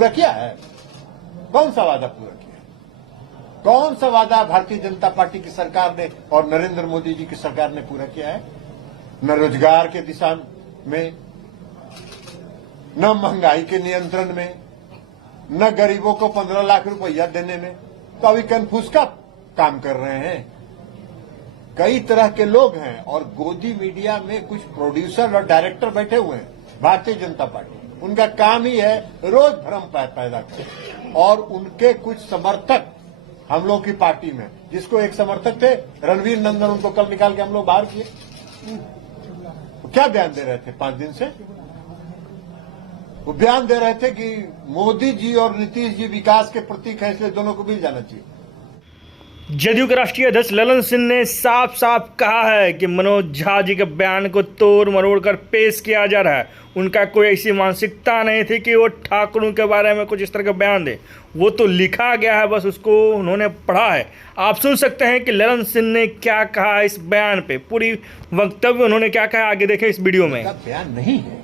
पूरा किया है? कौन सा वादा पूरा किया है? कौन सा वादा भारतीय जनता पार्टी की सरकार ने और नरेंद्र मोदी जी की सरकार ने पूरा किया है? न रोजगार के दिशा में, न महंगाई के नियंत्रण में, न गरीबों को 15 लाख रुपया देने में। तो अभी कन्फ्यूज का काम कर रहे हैं। कई तरह के लोग हैं और गोदी मीडिया में कुछ प्रोड्यूसर और डायरेक्टर बैठे हुए हैं भारतीय जनता पार्टी। उनका काम ही है रोज भ्रम पैदा करना। और उनके कुछ समर्थक हम लोग की पार्टी में, जिसको एक समर्थक थे रणवीर नंदन, उनको कल निकाल के हम लोग बाहर किए। क्या बयान दे रहे थे 5 दिन से? वो बयान दे रहे थे कि मोदी जी और नीतीश जी विकास के प्रतीक हैं, इसलिए दोनों को मिल जाना चाहिए। जदयू के राष्ट्रीय अध्यक्ष ललन सिंह ने साफ साफ कहा है कि मनोज झा जी के बयान को तोड़ मरोड़ कर पेश किया जा रहा है। उनका कोई ऐसी मानसिकता नहीं थी कि वो ठाकुरों के बारे में कुछ इस तरह का बयान दे। वो तो लिखा गया है, बस उसको उन्होंने पढ़ा है। आप सुन सकते हैं कि ललन सिंह ने क्या कहा इस बयान पे, पूरी वक्तव्य उन्होंने क्या कहा, आगे देखें इस वीडियो में। बयान नहीं है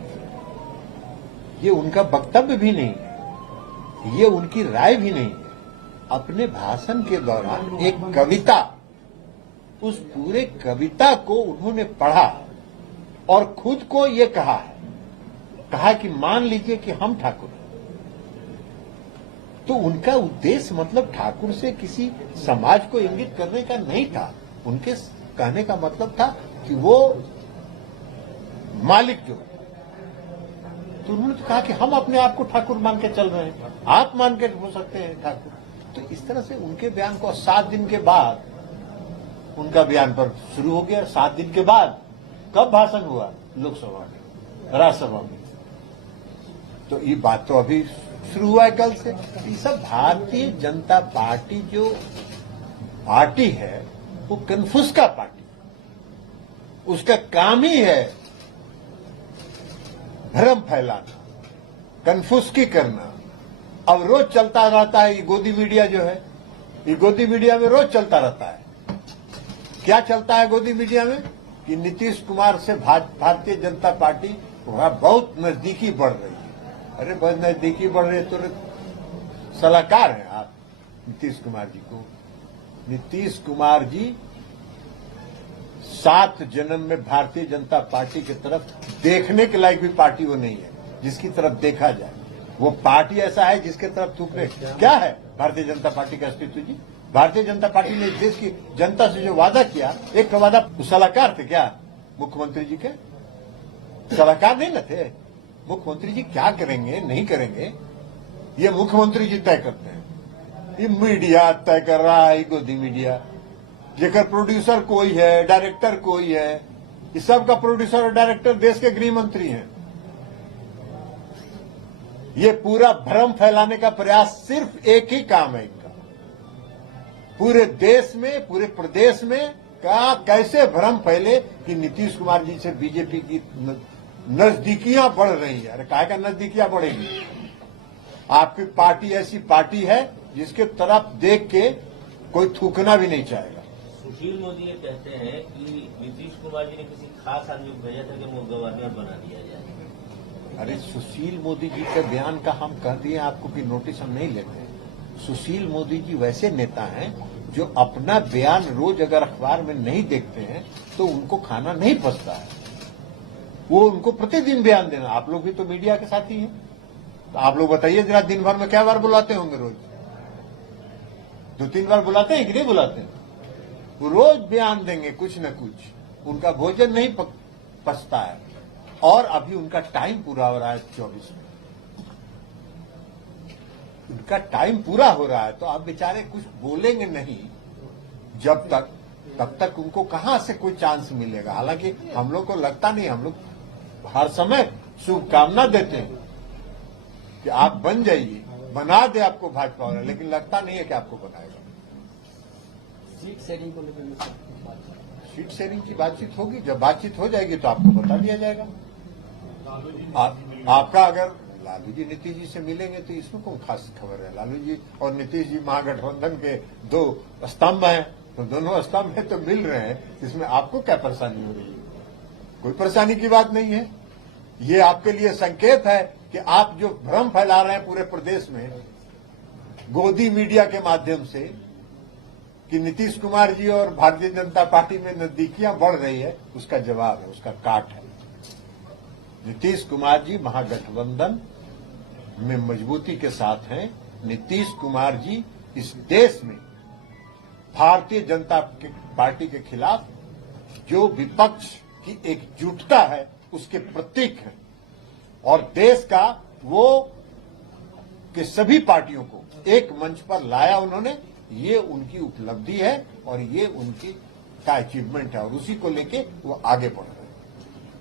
ये, उनका वक्तव्य भी नहीं है, ये उनकी राय भी नहीं है। अपने भाषण के दौरान एक कविता, उस पूरे कविता को उन्होंने पढ़ा और खुद को ये कहा कि मान लीजिए कि हम ठाकुर हैं। तो उनका उद्देश्य मतलब ठाकुर से किसी समाज को इंगित करने का नहीं था। उनके कहने का मतलब था कि वो मालिक जो है, तो उन्होंने तो कहा कि हम अपने आप को ठाकुर मान के चल रहे हैं, आप मान के हो सकते हैं ठाकुर। तो इस तरह से उनके बयान को 7 दिन के बाद उनका बयान पर शुरू हो गया। 7 दिन के बाद कब भाषण हुआ? लोकसभा में, राज्यसभा में। तो ये बात तो अभी शुरू हुआ है कल से। ये सब भारतीय जनता पार्टी जो पार्टी है वो कन्फ्यूज का पार्टी, उसका काम ही है भ्रम फैलाना, कन्फ्यूज करना। अब रोज चलता रहता है ये गोदी मीडिया जो है, ये गोदी मीडिया में रोज चलता रहता है। क्या चलता है गोदी मीडिया में? कि नीतीश कुमार से भारतीय जनता पार्टी बहुत नजदीकी बढ़ रही है। अरे बहुत नजदीकी बढ़ रही है तो सलाहकार हैं आप नीतीश कुमार जी को। नीतीश कुमार जी 7 जन्म में भारतीय जनता पार्टी की तरफ देखने के लायक भी पार्टी वो नहीं है जिसकी तरफ देखा जाए। वो पार्टी ऐसा है जिसके तरफ थूकने क्या है भारतीय जनता पार्टी का अस्तित्व जी? भारतीय जनता पार्टी ने देश की जनता से जो वादा किया, एक तो वादा सलाहकार थे क्या मुख्यमंत्री जी के? सलाहकार नहीं न थे। मुख्यमंत्री जी क्या करेंगे नहीं करेंगे ये मुख्यमंत्री जी तय करते हैं। ये मीडिया तय कर रहा है, गोदी मीडिया जेकर प्रोड्यूसर कोई है, डायरेक्टर कोई है। इस सब का प्रोड्यूसर और डायरेक्टर देश के गृह मंत्री हैं। ये पूरा भ्रम फैलाने का प्रयास सिर्फ एक ही काम है इनका, पूरे देश में, पूरे प्रदेश में का कैसे भ्रम फैले कि नीतीश कुमार जी से बीजेपी की नजदीकियां बढ़ रही है। अरे काहे का नजदीकियां बढ़ेगी? आपकी पार्टी ऐसी पार्टी है जिसके तरफ देख के कोई थूकना भी नहीं चाहेगा। सुशील मोदी ये कहते हैं कि नीतीश कुमार जी ने किसी खास आदमी को भेजा था कि वो गवर्नर बना दिया जाए। अरे सुशील मोदी जी के बयान का हम कह दिए आपको कि नोटिस हम नहीं लेते। सुशील मोदी जी वैसे नेता हैं जो अपना बयान रोज अगर अखबार में नहीं देखते हैं तो उनको खाना नहीं पचता है। वो उनको प्रतिदिन बयान देना। आप लोग भी तो मीडिया के साथी हैं, तो आप लोग बताइए जरा, दिन भर में क्या बार बुलाते होंगे? रोज 2-3 बार बुलाते हैं कि नहीं बुलाते हैं? वो रोज बयान देंगे कुछ न कुछ। उनका भोजन नहीं पचता है। और अभी उनका टाइम पूरा हो रहा है 24 में, उनका टाइम पूरा हो रहा है। तो आप बेचारे कुछ बोलेंगे नहीं जब तक, तब तक उनको कहां से कोई चांस मिलेगा। हालांकि हम लोग को लगता नहीं, हम लोग हर समय शुभकामना देते हैं कि आप बन जाइए, बना दे आपको भाजपा वाला, लेकिन लगता नहीं है कि आपको बनाएगा। सीट शेयरिंग को लेकर सीट शेयरिंग की बातचीत होगी, जब बातचीत हो जाएगी तो आपको बता दिया जाएगा। आपका अगर लालू जी नीतीश जी से मिलेंगे तो इसमें कौन खास खबर है? लालू जी और नीतीश जी महागठबंधन के 2 स्तंभ हैं, तो दोनों स्तंभ है तो मिल रहे हैं। इसमें आपको क्या परेशानी हो रही है? कोई परेशानी की बात नहीं है। ये आपके लिए संकेत है कि कि आप जो भ्रम फैला रहे हैं पूरे प्रदेश में गोदी मीडिया के माध्यम से कि नीतीश कुमार जी और भारतीय जनता पार्टी में नजदीकियां बढ़ रही है, उसका जवाब है, उसका काट है। नीतीश कुमार जी महागठबंधन में मजबूती के साथ हैं। नीतीश कुमार जी इस देश में भारतीय जनता पार्टी के खिलाफ जो विपक्ष की एकजुटता है उसके प्रतीक हैं और देश का वो कि सभी पार्टियों को एक मंच पर लाया उन्होंने। ये उनकी उपलब्धि है और ये उनकी का अचीवमेंट है और उसी को लेके वो आगे बढ़ रहे हैं।